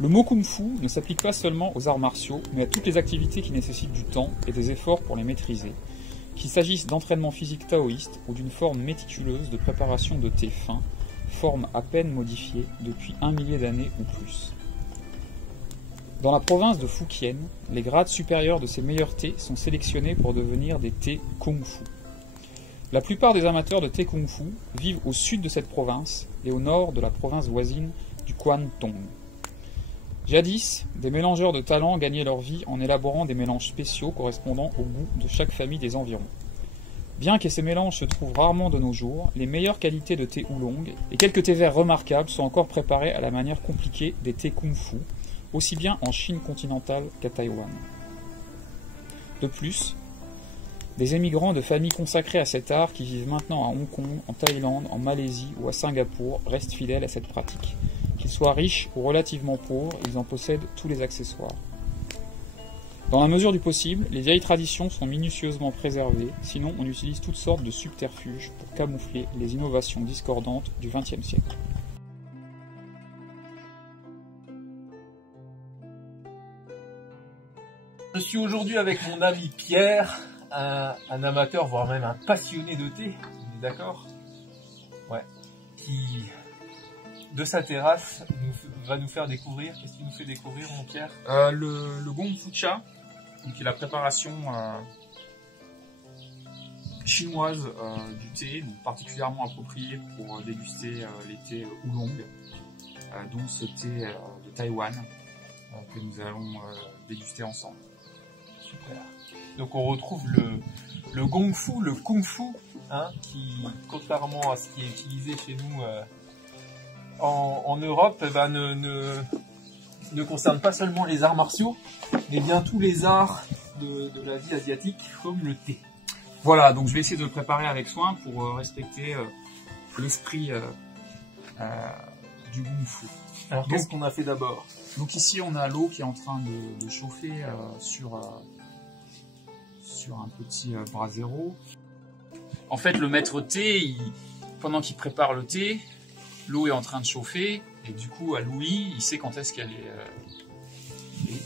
Le mot Kung Fu ne s'applique pas seulement aux arts martiaux, mais à toutes les activités qui nécessitent du temps et des efforts pour les maîtriser, qu'il s'agisse d'entraînement physique taoïste ou d'une forme méticuleuse de préparation de thé fin, forme à peine modifiée depuis 1 millier d'années ou plus. Dans la province de Fujian, les grades supérieurs de ces meilleurs thés sont sélectionnés pour devenir des thés Kung Fu. La plupart des amateurs de thé Kung Fu vivent au sud de cette province et au nord de la province voisine du Guangdong. Jadis, des mélangeurs de talent gagnaient leur vie en élaborant des mélanges spéciaux correspondant au goût de chaque famille des environs. Bien que ces mélanges se trouvent rarement de nos jours, les meilleures qualités de thé oolong et quelques thés verts remarquables sont encore préparés à la manière compliquée des thés Kung Fu, aussi bien en Chine continentale qu'à Taïwan. De plus, des émigrants de familles consacrées à cet art qui vivent maintenant à Hong Kong, en Thaïlande, en Malaisie ou à Singapour restent fidèles à cette pratique. Qu'ils soient riches ou relativement pauvres, ils en possèdent tous les accessoires. Dans la mesure du possible, les vieilles traditions sont minutieusement préservées, sinon on utilise toutes sortes de subterfuges pour camoufler les innovations discordantes du XXe siècle. Je suis aujourd'hui avec mon ami Pierre, un amateur, voire même un passionné de thé, on est d'accord? Ouais. Qui, de sa terrasse, va nous faire découvrir. Qu'est-ce qu'il nous fait découvrir, mon Pierre? Le Gong Fu Cha, qui est la préparation chinoise du thé, donc particulièrement appropriée pour déguster les thés oolong, dont ce thé de Taïwan que nous allons déguster ensemble. Super. Donc on retrouve le Gong Fu, le Kung Fu, hein, qui, contrairement à ce qui est utilisé chez nous en Europe, ne concerne pas seulement les arts martiaux, mais bien tous les arts de la vie asiatique, comme le thé. Voilà, donc je vais essayer de le préparer avec soin pour respecter l'esprit du Kung Fu. Alors qu'est-ce qu'on a fait d'abord? Donc ici on a l'eau qui est en train de chauffer sur un petit brasero. En fait, le maître thé, pendant qu'il prépare le thé, l'eau est en train de chauffer, et du coup, à l'ouïe, il sait quand est-ce qu'elle est...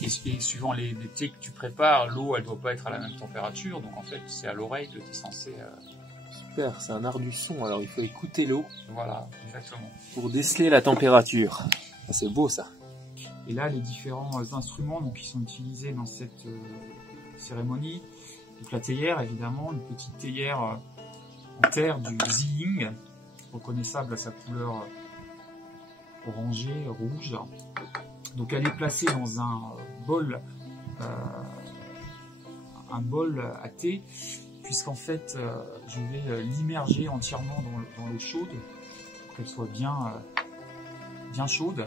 Et suivant les thés que tu prépares, l'eau, elle doit pas être à la même température, donc en fait, c'est à l'oreille que tu es censé... Super, c'est un art du son, alors il faut écouter l'eau. Voilà, exactement. Pour déceler la température. C'est beau, ça. Et là, les différents instruments donc, qui sont utilisés dans cette cérémonie. Donc la théière, évidemment, une petite théière en terre du Ziying, reconnaissable à sa couleur orangée, rouge. Donc elle est placée dans un bol à thé, puisqu'en fait je vais l'immerger entièrement dans l'eau chaude pour qu'elle soit bien chaude.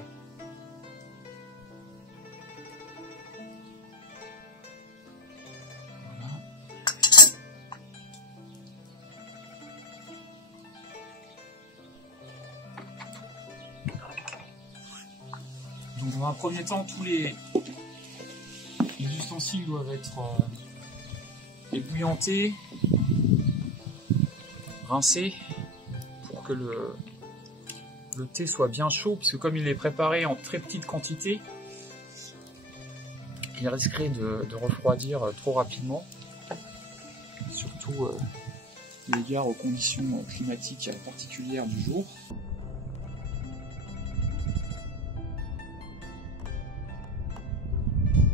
Donc dans un premier temps, tous les ustensiles doivent être ébouillantés, rincés, pour que le thé soit bien chaud, puisque comme il est préparé en très petite quantité, il risquerait de refroidir trop rapidement, surtout eu égard aux conditions climatiques particulières du jour.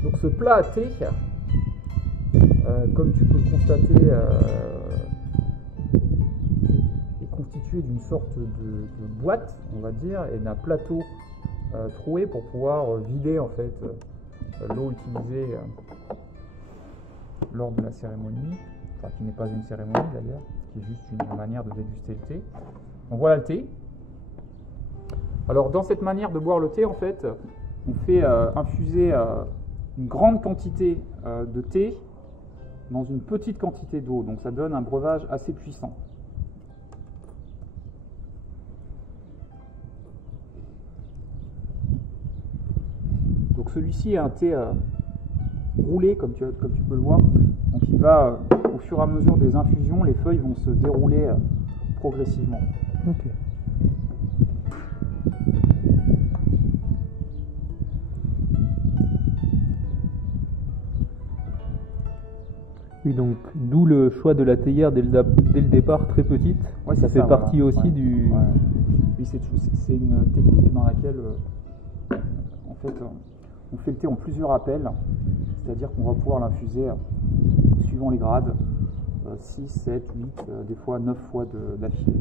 Donc ce plat à thé, comme tu peux le constater, est constitué d'une sorte de boîte, on va dire, et d'un plateau troué pour pouvoir vider en fait l'eau utilisée lors de la cérémonie, enfin qui n'est pas une cérémonie d'ailleurs, qui est juste une manière de déguster le thé. Donc voilà le thé. Alors dans cette manière de boire le thé, en fait, on fait infuser une grande quantité de thé dans une petite quantité d'eau, donc ça donne un breuvage assez puissant. Donc celui-ci est un thé roulé, comme tu peux le voir, donc il va, au fur et à mesure des infusions, les feuilles vont se dérouler progressivement. Okay. Oui, donc d'où le choix de la théière dès le départ très petite. Ouais, ça fait partie voilà. aussi du... Ouais. Oui, c'est une technique dans laquelle en fait on fait le thé en plusieurs appels, c'est-à-dire qu'on va pouvoir l'infuser suivant les grades, 6, 7, 8, des fois 9 fois d'affilée.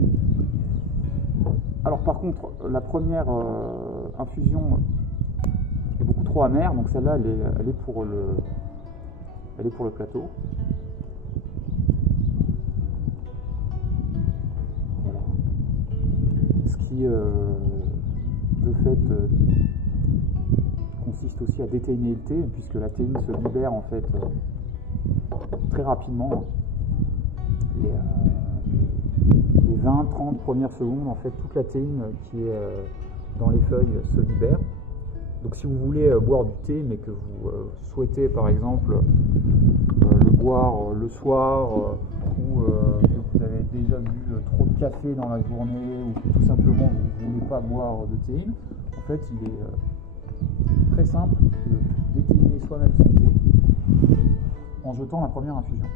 Alors par contre, la première infusion est beaucoup trop amère, donc celle-là elle est pour le plateau. Voilà. Ce qui de fait consiste aussi à déthéiner le thé, puisque la théine se libère en fait très rapidement. Les 20-30 premières secondes, en fait, toute la théine qui est dans les feuilles se libère. Donc si vous voulez boire du thé, mais que vous souhaitez par exemple le boire le soir, ou que vous avez déjà bu trop de café dans la journée, ou que tout simplement vous ne voulez pas boire de théine, en fait il est très simple de déthéiner soi-même son thé en jetant la première infusion.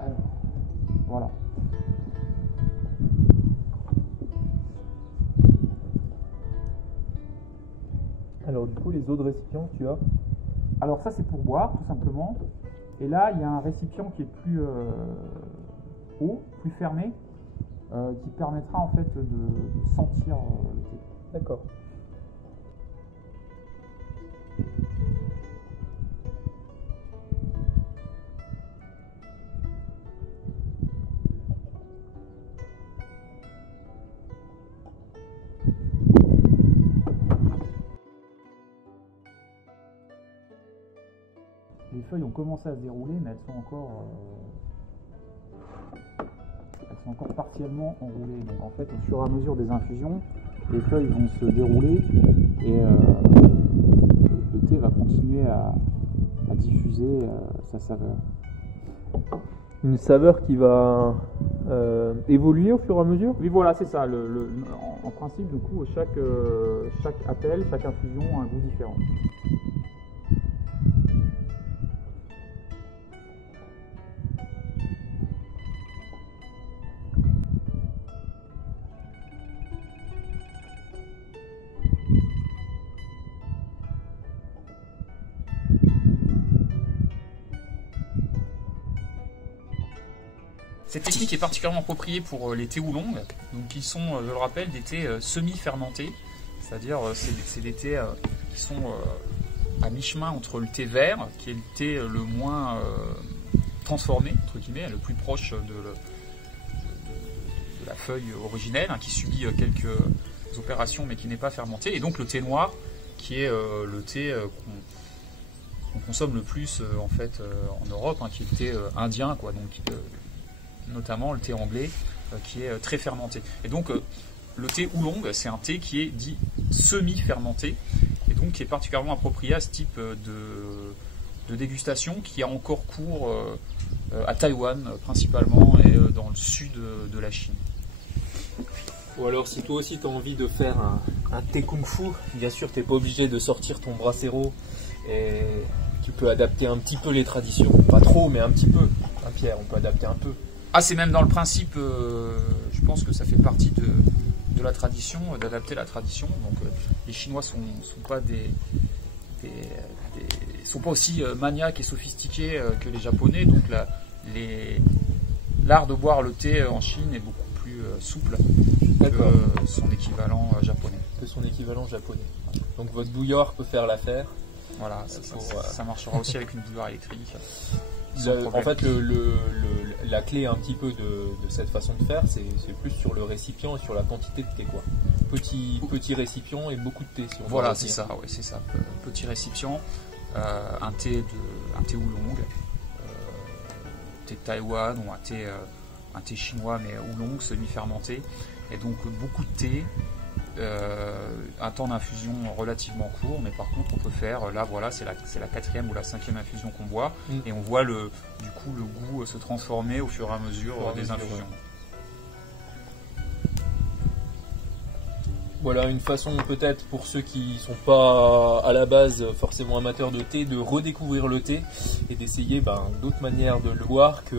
Alors, voilà. Alors du coup, les autres récipients que tu as? Alors ça c'est pour boire tout simplement. Et là il y a un récipient qui est plus haut, plus fermé, qui permettra en fait de sentir le thé. D'accord. Les feuilles ont commencé à se dérouler, mais elles sont encore partiellement enroulées. Donc en fait, au fur et à mesure des infusions, les feuilles vont se dérouler et le thé va continuer à diffuser sa saveur. Une saveur qui va évoluer au fur et à mesure? Oui, voilà, c'est ça. En principe, du coup, chaque appel, chaque infusion a un goût différent. Cette technique est particulièrement appropriée pour les thés oolong, donc qui sont, je le rappelle, des thés semi-fermentés, c'est-à-dire c'est des thés qui sont à mi-chemin entre le thé vert, qui est le thé le moins transformé, entre guillemets, le plus proche de la feuille originelle, qui subit quelques opérations mais qui n'est pas fermenté, et donc le thé noir, qui est le thé qu'on consomme le plus en fait en Europe, qui est le thé indien, quoi, donc notamment le thé anglais qui est très fermenté. Et donc le thé oolong, c'est un thé qui est dit semi-fermenté et donc qui est particulièrement approprié à ce type de dégustation qui a encore cours à Taïwan principalement et dans le sud de la Chine. Ou alors si toi aussi tu as envie de faire un thé kung fu, bien sûr tu n'es pas obligé de sortir ton brasero et tu peux adapter un petit peu les traditions, pas trop mais un petit peu, Pierre, on peut adapter un peu. Ah, c'est même dans le principe, je pense que ça fait partie de la tradition, d'adapter la tradition. Donc les Chinois sont pas aussi maniaques et sophistiqués que les Japonais, donc l'art de boire le thé en Chine est beaucoup plus souple que son équivalent japonais. Donc votre bouillard peut faire l'affaire. Voilà, ça marchera aussi avec une bouilloire électrique. En fait, la clé un petit peu de cette façon de faire, c'est plus sur le récipient et sur la quantité de thé, quoi. Petit récipient et beaucoup de thé. Si on voilà, c'est ça, ouais, c'est ça. Petit récipient, un thé oolong, thé de Taïwan ou un thé chinois mais oolong semi-fermenté, et donc beaucoup de thé. Un temps d'infusion relativement court, mais par contre on peut faire, là voilà, c'est la 4e ou la 5e infusion qu'on boit, et on voit du coup le goût se transformer au fur et à mesure des infusions. Voilà une façon peut-être pour ceux qui sont pas à la base forcément amateurs de thé, de redécouvrir le thé et d'essayer d'autres manières de le boire que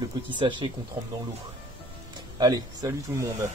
le petit sachet qu'on trempe dans l'eau. Allez, salut tout le monde!